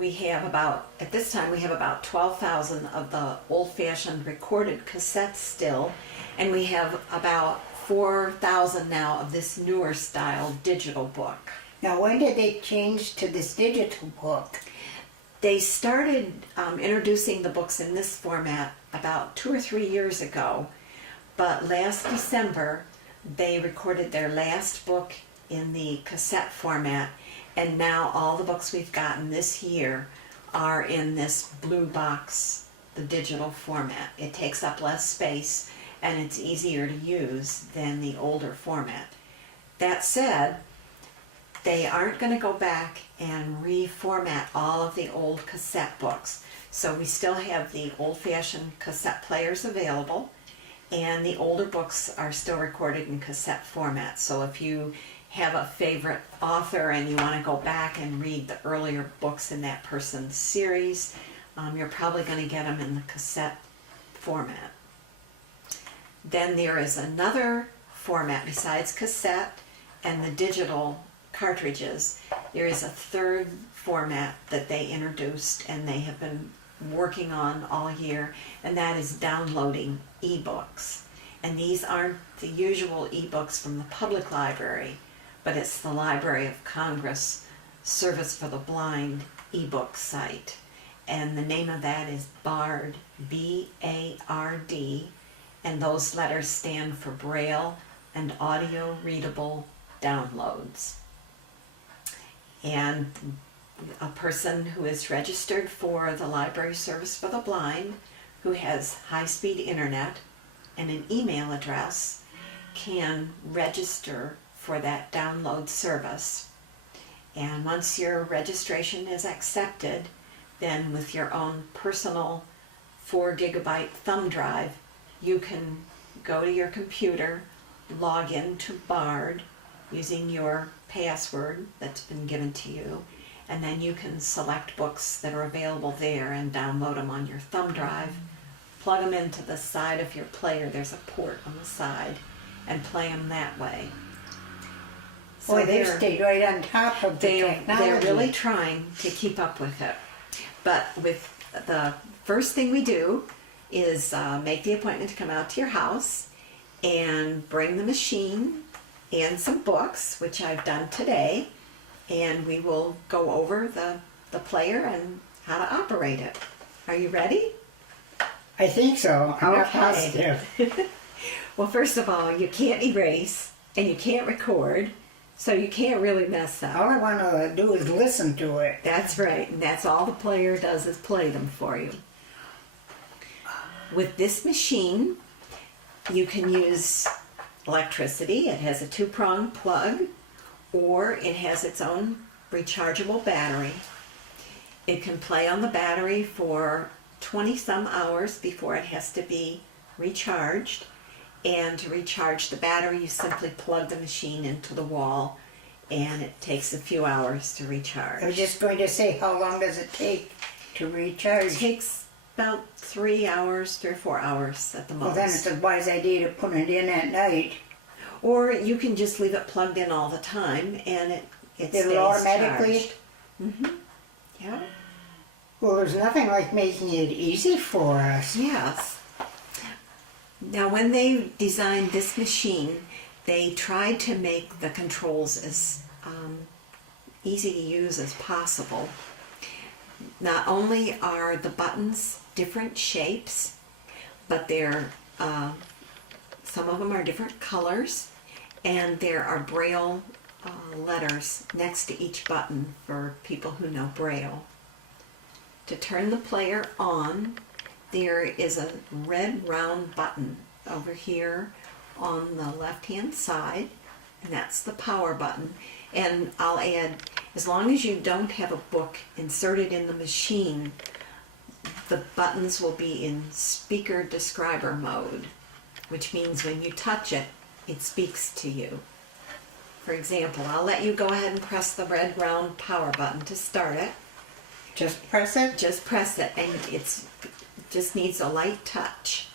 we have at this time, we have about 12,000 of the old-fashioned recorded cassettes still, and we have about 4,000 now of this newer style digital book. Now, when did they change to this digital book? They started introducing the books in this format about 2 or 3 years ago, but last December they recorded their last book in the cassette format, and now all the books we've gotten this year are in this blue box, the digital format. It takes up less space and it's easier to use than the older format. That said, they aren't going to go back and reformat all of the old cassette books. So we still have the old-fashioned cassette players available, and the older books are still recorded in cassette format. So if you have a favorite author and you want to go back and read the earlier books in that person's series, you're probably going to get them in the cassette format. Then there is another format besides cassette and the digital cartridges. There is a third format that they introduced and they have been working on all year, and that is downloading ebooks. And these aren't the usual ebooks from the public library, but it's the Library of Congress Service for the Blind ebook site. And the name of that is BARD, B-A-R-D, and those letters stand for Braille and Audio Readable Downloads. And a person who is registered for the Library Service for the Blind, who has high-speed internet and an email address, can register for that download service. And once your registration is accepted, then with your own personal 4 gigabyte thumb drive, you can go to your computer, log into BARD using your password that's been given to you, and then you can select books that are available there and download them on your thumb drive, plug them into the side of your player, there's a port on the side, and play them that way. So Boy, they've stayed right on top of the technology. They're really trying to keep up with it. But with the first thing we do is make the appointment to come out to your house and bring the machine and some books, which I've done today, and we will go over the player and how to operate it. Are you ready? I think so. I'm not positive. Well, first of all, you can't erase and you can't record, so you can't really mess up. All I want to do is listen to it. That's right, and that's all the player does is play them for you. With this machine, you can use electricity. It has a 2-prong plug, or it has its own rechargeable battery. It can play on the battery for 20-some hours before it has to be recharged. And to recharge the battery, you simply plug the machine into the wall, and it takes a few hours to recharge. I was just going to say, how long does it take to recharge? It takes about 3 hours, 3 or 4 hours at the most. Well, then it's a wise idea to put it in at night. Or you can just leave it plugged in all the time, and it stays automatically charged. Mm-hmm. Yeah. Well, there's nothing like making it easy for us. Yes. Now, when they designed this machine, they tried to make the controls as easy to use as possible. Not only are the buttons different shapes, but some of them are different colors, and there are Braille letters next to each button for people who know Braille. To turn the player on, there is a red round button over here on the left-hand side, and that's the power button. And I'll add, as long as you don't have a book inserted in the machine, the buttons will be in speaker describer mode, which means when you touch it, it speaks to you. For example, I'll let you go ahead and press the red round power button to start it. Just press it? Just press it, and it just needs a light touch.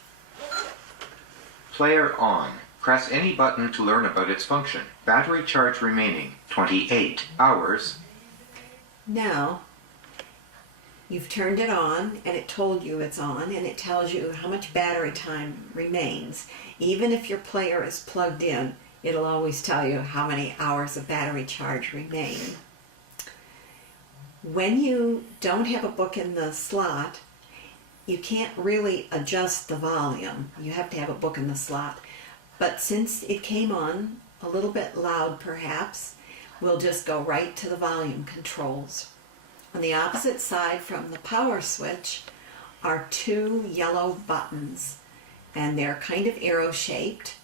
Player on. Press any button to learn about its function. Battery charge remaining 28 hours. Now, You've turned it on and it told you it's on, and it tells you how much battery time remains. Even if your player is plugged in, it'll always tell you how many hours of battery charge remain. When you don't have a book in the slot, you can't really adjust the volume. You have to have a book in the slot. But since it came on a little bit loud perhaps, we'll just go right to the volume controls. On the opposite side from the power switch are two yellow buttons, and they're kind of arrow shaped,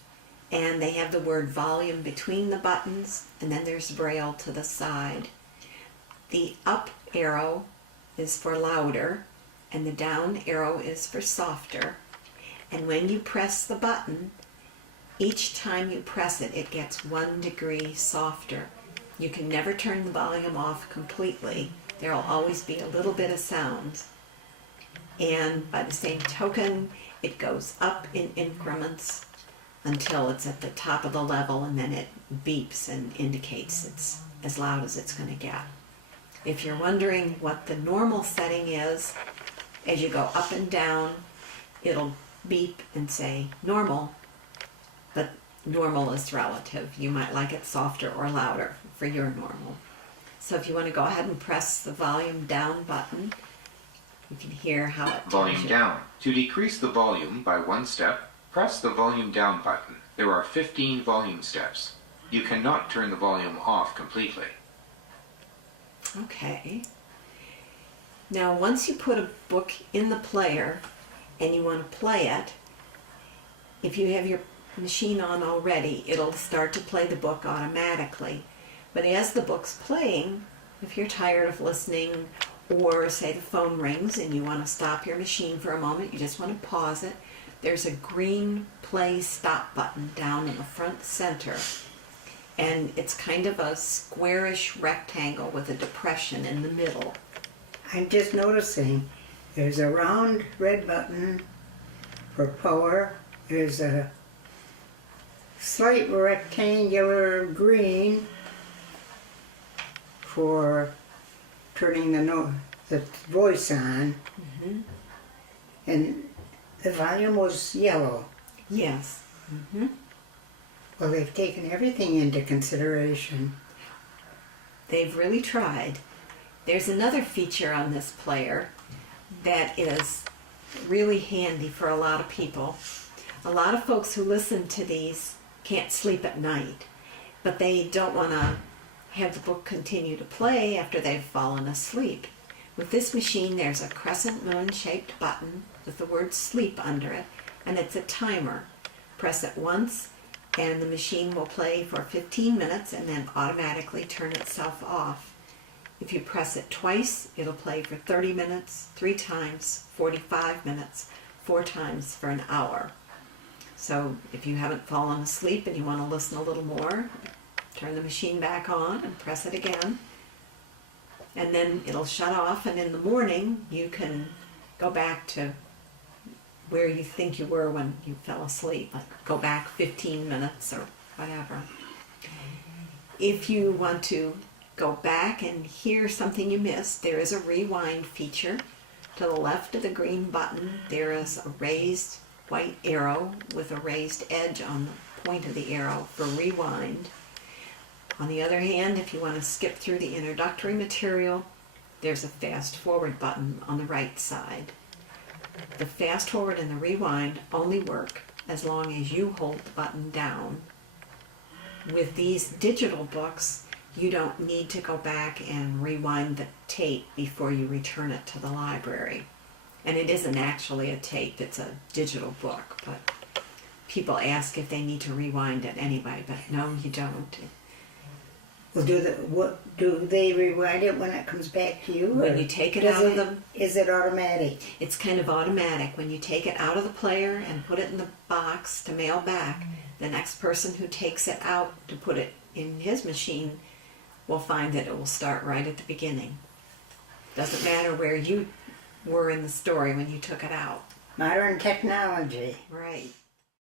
and they have the word volume between the buttons, and then there's Braille to the side. The up arrow is for louder, and the down arrow is for softer. And when you press the button, each time you press it, it gets 1 degree softer. You can never turn the volume off completely. There will always be a little bit of sound. And by the same token, it goes up in increments until it's at the top of the level, and then it beeps and indicates it's as loud as it's going to get. If you're wondering what the normal setting is, as you go up and down, it'll beep and say normal, but normal is relative. You might like it softer or louder for your normal. So if you want to go ahead and press the volume down button, you can hear how it tells Volume you. down. To decrease the volume by 1 step, press the volume down button. There are 15 volume steps. You cannot turn the volume off completely. Okay. Now once you put a book in the player and you want to play it, if you have your machine on already, it'll start to play the book automatically. But as the book's playing, if you're tired of listening, or say the phone rings and you want to stop your machine for a moment, you just want to pause it, there's a green play stop button down in the front center. And it's kind of a squarish rectangle with a depression in the middle. I'm just noticing there's a round red button for power. There's a slight rectangular green for turning the voice on. Mm-hmm. And the volume was yellow. Yes. Mm-hmm. Well, they've taken everything into consideration. They've really tried. There's another feature on this player that is really handy for a lot of people. A lot of folks who listen to these can't sleep at night, but they don't want to have the book continue to play after they've fallen asleep. With this machine, there's a crescent moon shaped button with the word sleep under it, and it's a timer. Press it once and the machine will play for 15 minutes and then automatically turn itself off. If you press it twice, it'll play for 30 minutes, 3 times, 45 minutes, 4 times for an hour. So if you haven't fallen asleep and you want to listen a little more, turn the machine back on and press it again. And then it'll shut off, and in the morning you can go back to where you think you were when you fell asleep, like go back 15 minutes or whatever. If you want to go back and hear something you missed, there is a rewind feature. To the left of the green button, there is a raised white arrow with a raised edge on the point of the arrow for rewind. On the other hand, if you want to skip through the introductory material, there's a fast forward button on the right side. The fast forward and the rewind only work as long as you hold the button down. With these digital books, you don't need to go back and rewind the tape before you return it to the library. And it isn't actually a tape, it's a digital book, but people ask if they need to rewind it anyway, but no, you don't. Well, do they rewind it when it comes back to you? When you take it out of the... Is it automatic? It's kind of automatic. When you take it out of the player and put it in the box to mail back, the next person who takes it out to put it in his machine will find that it will start right at the beginning. Doesn't matter where you were in the story when you took it out. Modern technology. Right.